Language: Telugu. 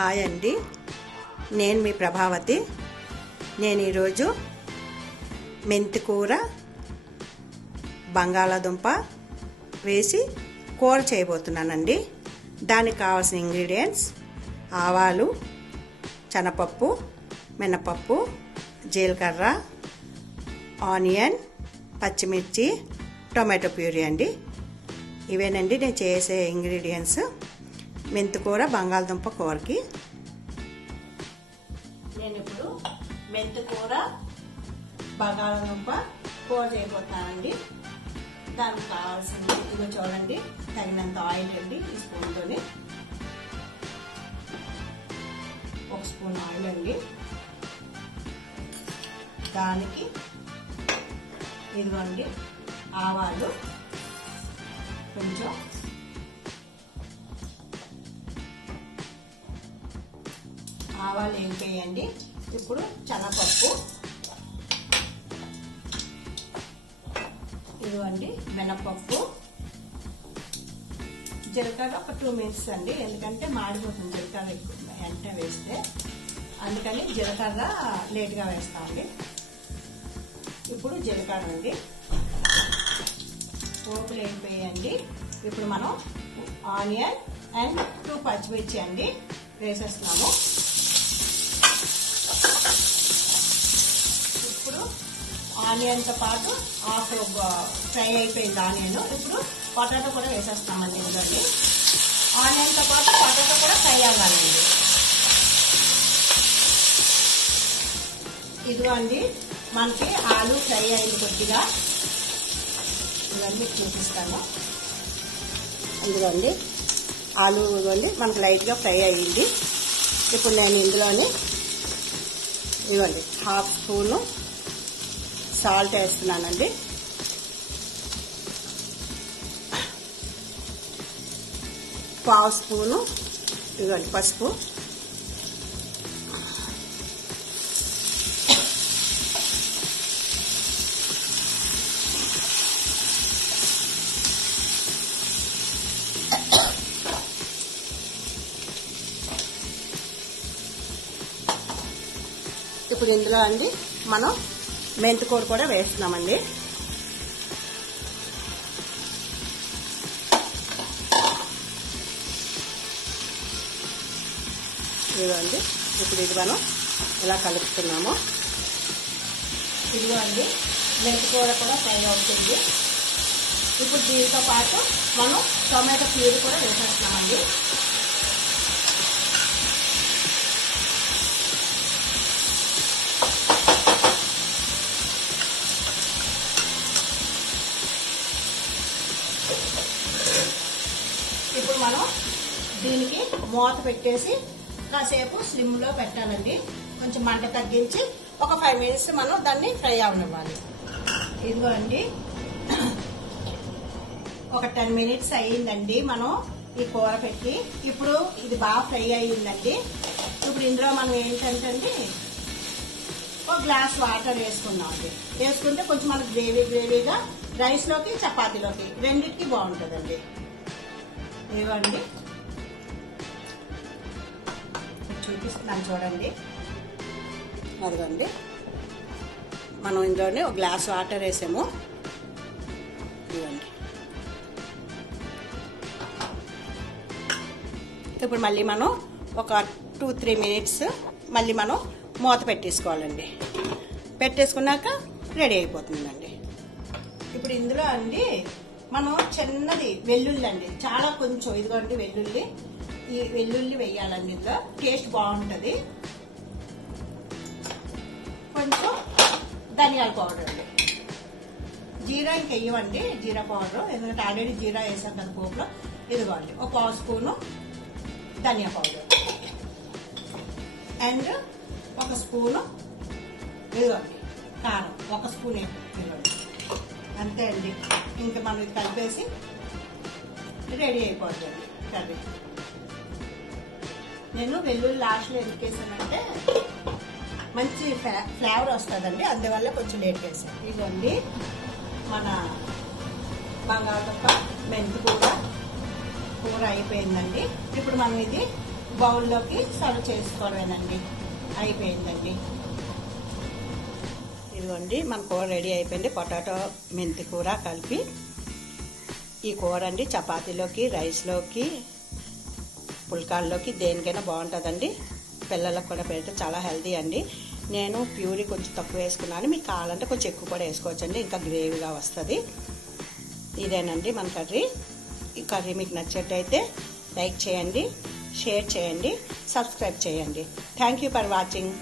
హాయ్ అండి, నేను మీ ప్రభావతి. నేను ఈరోజు మెంతికూర బంగాళాదుంప వేసి కూర చేయబోతున్నానండి. దానికి కావాల్సిన ఇంగ్రీడియంట్స్: ఆవాలు, శనగపప్పు, మినపప్పు, జీలకర్ర, ఆనియన్, పచ్చిమిర్చి, టొమాటో ప్యూరీ అండి. ఇవేనండి నేను చేసే ఇంగ్రీడియంట్స్ మెంతికూర బంగాళదుంప కూరకి. నేను ఇప్పుడు మెంతికూర బంగాళదుంప కూర చేయబోతున్నానండి. దానికి కావాల్సింది ఇదిగో చూడండి, తగినంత ఆయిల్ అండి. ఈ స్పూన్తోని 1 స్పూన్ ఆయిల్ అండి. దానికి ఇదిగోండి ఆవాలు కొంచెం, ఆవాలు వేయండి. ఇప్పుడు శనగపప్పు, ఇదిగోండి మినపప్పు, జీలకర్ర ఒక 2 మినిట్స్ అండి, ఎందుకంటే మాడిపోతుంది జీలకర్ర ఎక్కువ వెంటనే వేస్తే, అందుకని జీలకర్ర లేట్గా వేస్తామండి. ఇప్పుడు జీలకర్ర అండి, పోపులు వేయండి. ఇప్పుడు మనం ఆనియన్ అండ్ 2 పచ్చిమిర్చి అండి వేసేస్తున్నాము. ఇప్పుడు ఆనియన్తో పాటు హాఫ్ ఫ్రై అయిపోయింది ఆనియన్. ఇప్పుడు పొటాటో కూడా వేసేస్తామండి ఇందులోని. ఆనియన్తో పాటు పొటాటో కూడా ఫ్రై అవ్వాలండి. ఇదిగోండి మనకి ఆలు ఫ్రై అయింది కొద్దిగా, ఇవన్నీ చూపిస్తాను. ఇదిగోండి ఆలు ఇదిగోండి మనకి లైట్గా ఫ్రై అయ్యింది. ఇప్పుడు నేను ఇందులోని ఇవ్వండి 1/2 స్పూను సాల్ట్ వేస్తున్నానండి. పావు స్పూను ఇవ్వండి పసుపు, ఇప్పుడు ఇందులో అండి మనం మెంతికూర కూడా వేస్తున్నామండి. ఇదిగోండి ఇప్పుడు ఇది మనం ఇలా కలుపుతున్నాము. ఇదిగోండి మెంతికూర కూడా ఫ్రై అవుతుంది. ఇప్పుడు దీంతో పాటు మనం టొమాటో ప్యూరీ కూడా వేసేస్తున్నామండి. ఇప్పుడు మనం దీనికి మూత పెట్టేసి కాసేపు స్లిమ్లో పెట్టాలండి. కొంచెం మంట తగ్గించి ఒక 5 మినిట్స్ మనం దాన్ని ఫ్రై అవనివ్వాలి. ఇదిగో అండి ఒక 10 మినిట్స్ అయ్యిందండి మనం ఈ కూర పెట్టి. ఇప్పుడు ఇది బాగా ఫ్రై అయ్యిందండి. ఇప్పుడు ఇందులో మనం ఏంటంటే ఒక గ్లాస్ వాటర్ వేసుకున్నామండి. వేసుకుంటే కొంచెం మనకు గ్రేవీగా రైస్లోకి చపాతీలోకి రెండింటికి బాగుంటుందండి. ఇవ్వండి చూపిస్తున్నాను చూడండి. అదిగోండి మనం ఇందులోనే ఒక గ్లాస్ వాటర్ వేసాము. ఇవ్వండి ఇప్పుడు మళ్ళీ మనం ఒక 2-3 మినిట్స్ మళ్ళీ మనం మూత పెట్టేసుకోవాలండి. పెట్టేసుకున్నాక రెడీ అయిపోతుందండి. ఇప్పుడు ఇందులో అండి మనం చిన్నది వెల్లుల్లి అండి, చాలా కొంచెం ఇదిగోండి వెల్లుల్లి, ఈ వెల్లుల్లి వేయాలండి. ఇందులో టేస్ట్ బాగుంటుంది. కొంచెం ధనియాల పౌడర్ అండి, జీరా ఇంక వేయమండి, జీరా పౌడర్, ఎందుకంటే ఆల్రెడీ జీరా వేసాం కదా పోపులో. ఇదిగోండి ఒక 1 స్పూను ధనియా పౌడర్ అండ్ 1 స్పూను ఇదిగోండి కారం, 1 స్పూన్ ఇదిగోండి. అంతే అండి, ఇంకా మనం ఇది కలిపేసి రెడీ అయిపోతుంది కర్రీ. నేను వెల్లుల్లి లాస్ట్లో ఎందుకు వేసానంటే మంచి ఫ్లేవర్ వస్తుందండి, అందువల్ల కొంచెం లేట్ వేసాను. ఇదిగోండి మన బంగాళదుంప మెంతికూర కూర అయిపోయిందండి. ఇప్పుడు మనం ఇది బౌల్లోకి సర్వ్ చేసుకోవడమేనండి. అయిపోయిందండి. ఇదిగోండి మన కూర రెడీ అయిపోయింది. పొటాటో మెంతి కూర కలిపి ఈ కూర అండి చపాతీలోకి, రైస్లోకి, పుల్కాల్లోకి దేనికైనా బాగుంటుందండి. పిల్లలకు కూడా పెడితే చాలా హెల్తీ అండి. నేను ప్యూరీ కొంచెం తక్కువ వేసుకున్నాను. మీకు కావాలంటే కొంచెం ఎక్కువ కూడా వేసుకోవచ్చండి, ఇంకా గ్రేవీగా వస్తుంది. ఇదేనండి మన కర్రీ. ఈ కర్రీ మీకు నచ్చినట్టయితే లైక్ చేయండి, షేర్ చేయండి, సబ్స్క్రైబ్ చేయండి. Thank you for watching.